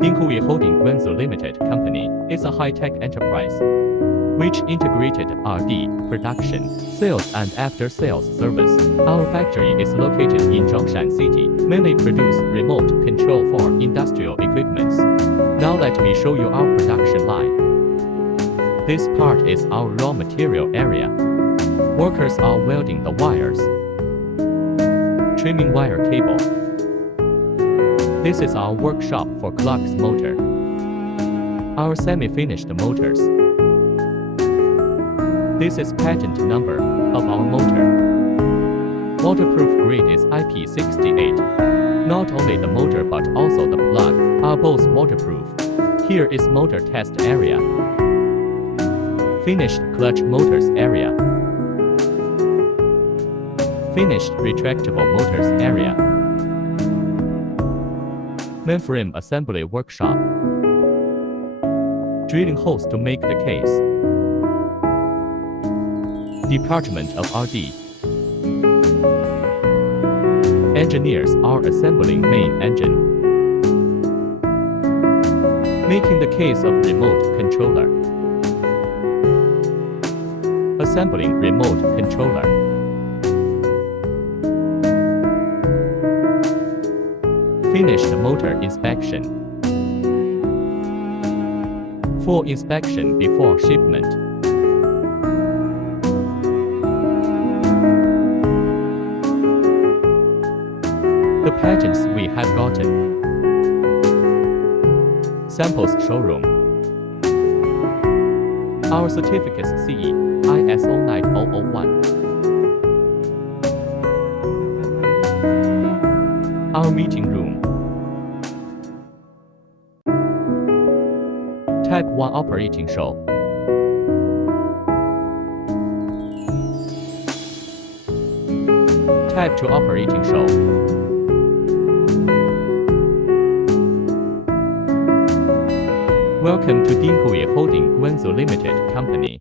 Dinhui Holding Guangzhou Limited Company is a high-tech enterprise which integrated R&D, production, sales and after-sales service. Our factory is located in Zhongshan City, mainly produce remote control for industrial equipments. Now let me show you our production line. This part is our raw material area. Workers are welding the wires, trimming wire cable. This is our workshop for Klux motor. Our semi-finished motors. This is patent number of our motor. Waterproof grade is IP68. Not only the motor but also the plug are both waterproof. Here is motor test area. Finished clutch motors area. Finished retractable motors area. Mainframe assembly workshop. Drilling holes to make the case. Department of R&D. Engineers are assembling main engine. Making the case of remote controller. Assembling remote controller. Finished motor inspection. Full inspection before shipment. The patents we have gotten. Samples showroom. Our certificates CE, ISO 9001. Our meeting room. Type 1 operating show. Type 2 operating show. Welcome to Dinhui Holding Guangzhou Limited Company.